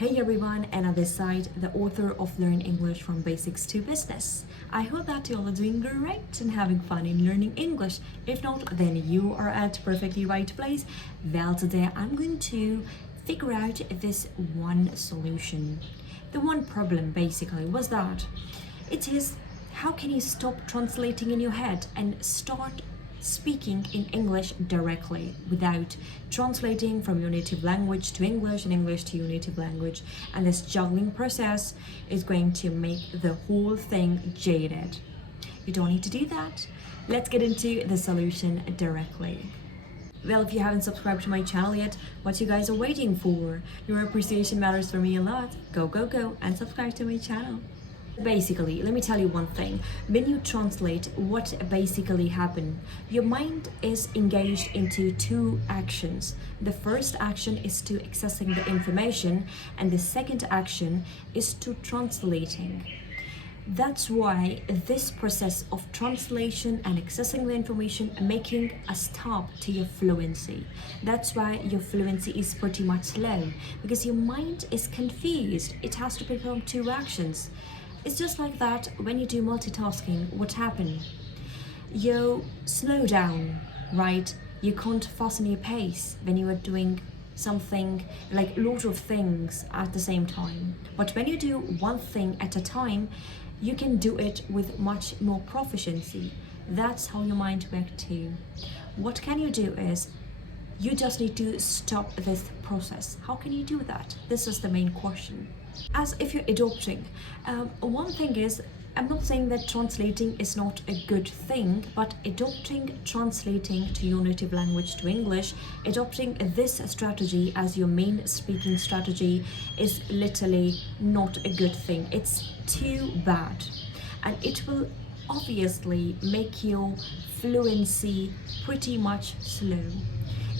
Hey everyone, and on this side, the author of Learn English from Basics to Business. I hope that you all are doing great and having fun in learning English. If not, then you are at perfectly right place. Well, today I'm going to figure out this one solution. The one problem basically was that it is how can you stop translating in your head and start speaking in English directly without translating from your native language to English and English to your native language. And this juggling process is going to make the whole thing jaded. You don't need to do that. Let's get into the solution directly. Well, if you haven't subscribed to my channel yet, what you guys are waiting for? Your appreciation matters for me a lot. Go and subscribe to my channel. Basically, let me tell you one thing. When you translate, what basically happens? Your mind is engaged into two actions. The first action is to accessing the information, and the second action is to translating. That's why this process of translation and accessing the information making a stop to your fluency. That's why your fluency is pretty much slow, because your mind is confused. It has to perform two actions. It's just like that when you do multitasking, what happens? You slow down, right? You can't fasten your pace when you are doing something like a lot of things at the same time. But when you do one thing at a time, you can do it with much more proficiency. That's how your mind works too. What can you do is, you just need to stop this process. How can you do that? This is the main question. As if you're adopting, one thing is, I'm not saying that translating is not a good thing, but translating to your native language to English, adopting this strategy as your main speaking strategy is literally not a good thing. It's too bad, and it will obviously make your fluency pretty much slow.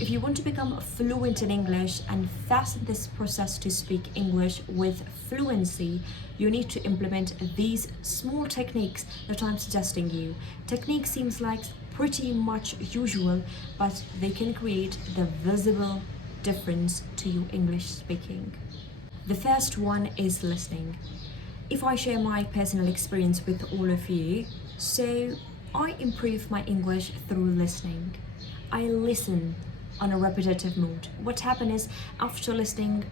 If you want to become fluent in English and fasten this process to speak English with fluency, you need to implement these small techniques that I'm suggesting you. Technique seems like pretty much usual, but they can create the visible difference to your English speaking. The first one is listening. If I share my personal experience with all of you, so I improve my English through listening. I listen on a repetitive mode. What happens is, after listening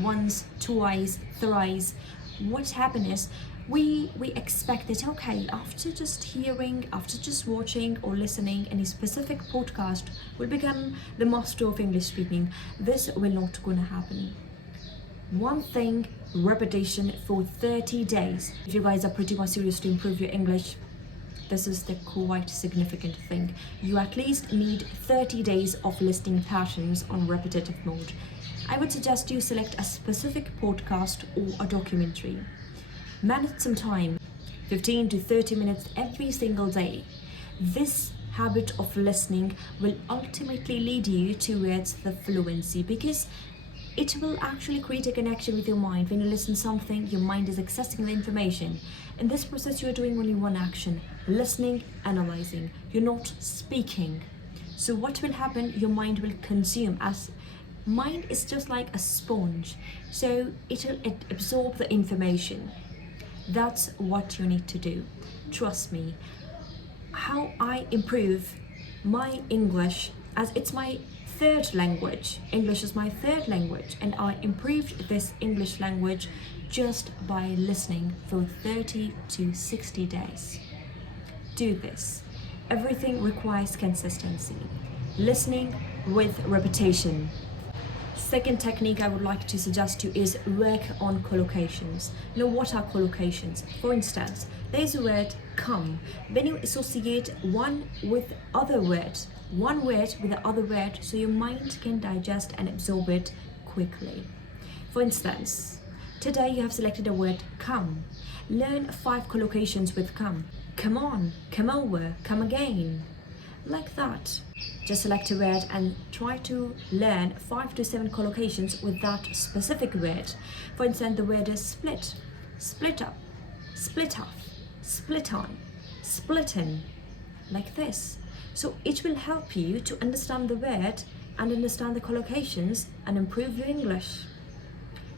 once, twice, thrice, what happens is we expect that, okay, after just hearing, after just watching or listening any specific podcast, we'll become the master of English speaking. This will not gonna happen. One thing, repetition for 30 days. If you guys are pretty much serious to improve your English, this is the quite significant thing. You at least need 30 days of listening patterns on repetitive mode. I would suggest you select a specific podcast or a documentary. Manage some time, 15 to 30 minutes every single day. This habit of listening will ultimately lead you towards the fluency, because it will actually create a connection with your mind. When you listen to something, your mind is accessing the information. In this process, you are doing only one action: listening, analyzing. You're not speaking. So what will happen? Your mind will consume. As mind is just like a sponge, so it absorbs the information. That's what you need to do. Trust me. How I improve my English, as it's my third language. English is my third language, and I improved this English language just by listening for 30 to 60 days. Do this. Everything requires consistency. Listening with repetition. Second technique I would like to suggest to you is work on collocations. Now, what are collocations? For instance, there's a word come. When you associate one with other words, one word with the other word, so your mind can digest and absorb it quickly. For instance, today you have selected a word come. Learn 5 collocations with come. Come on, come over, come again. Like that. Just select a word and try to learn 5 to 7 collocations with that specific word. For instance, the word is split, split up, split off, split on, split in, like this. So it will help you to understand the word and understand the collocations and improve your English.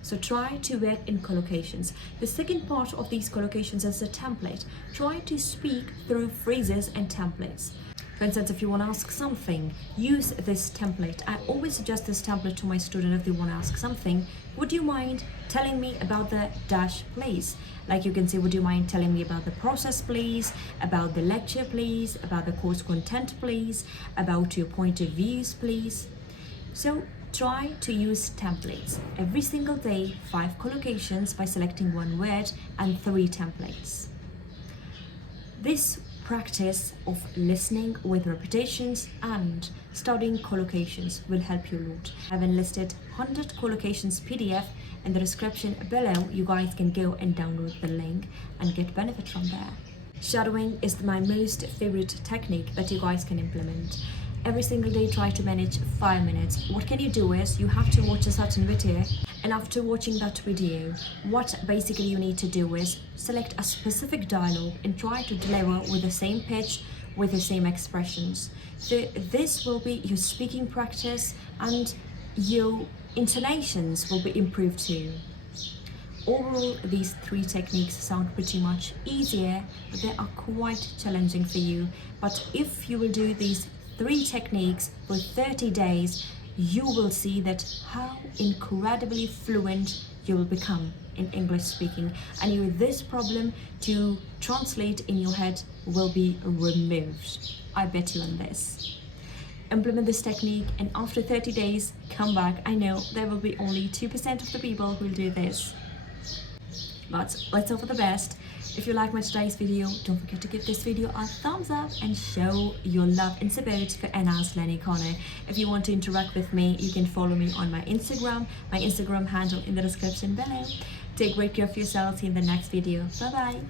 So try to work in collocations. The second part of these collocations is a template. Try to speak through phrases and templates. For instance, if you want to ask something, use this template. I always suggest this template to my student if they want to ask something. Would you mind telling me about the dash, please? Like you can say, would you mind telling me about the process, please? About the lecture, please? About the course content, please? About your point of views, please? So try to use templates. Every single day, 5 collocations by selecting 1 word and 3 templates. This practice of listening with repetitions and studying collocations will help you a lot. I've enlisted 100 collocations PDF in the description below. You guys can go and download the link and get benefit from there. Shadowing is my most favorite technique that you guys can implement. Every single day try to manage 5 minutes. What can you do is you have to watch a certain video, and after watching that video, what basically you need to do is select a specific dialogue and try to deliver with the same pitch, with the same expressions. So this will be your speaking practice and your intonations will be improved too. Overall, these 3 techniques sound pretty much easier, but they are quite challenging for you. But if you will do these 3 techniques for 30 days, you will see that how incredibly fluent you will become in English speaking, and this problem to translate in your head will be removed. I bet you on this. Implement this technique, and after 30 days, come back. I know there will be only 2% of the people who will do this, but let's hope for the best. If you like my today's video, don't forget to give this video a thumbs up and show your love and support for Enhanced Learning Corner. If you want to interact with me, you can follow me on my Instagram handle in the description below. Take great care of yourself. See you in the next video. Bye bye.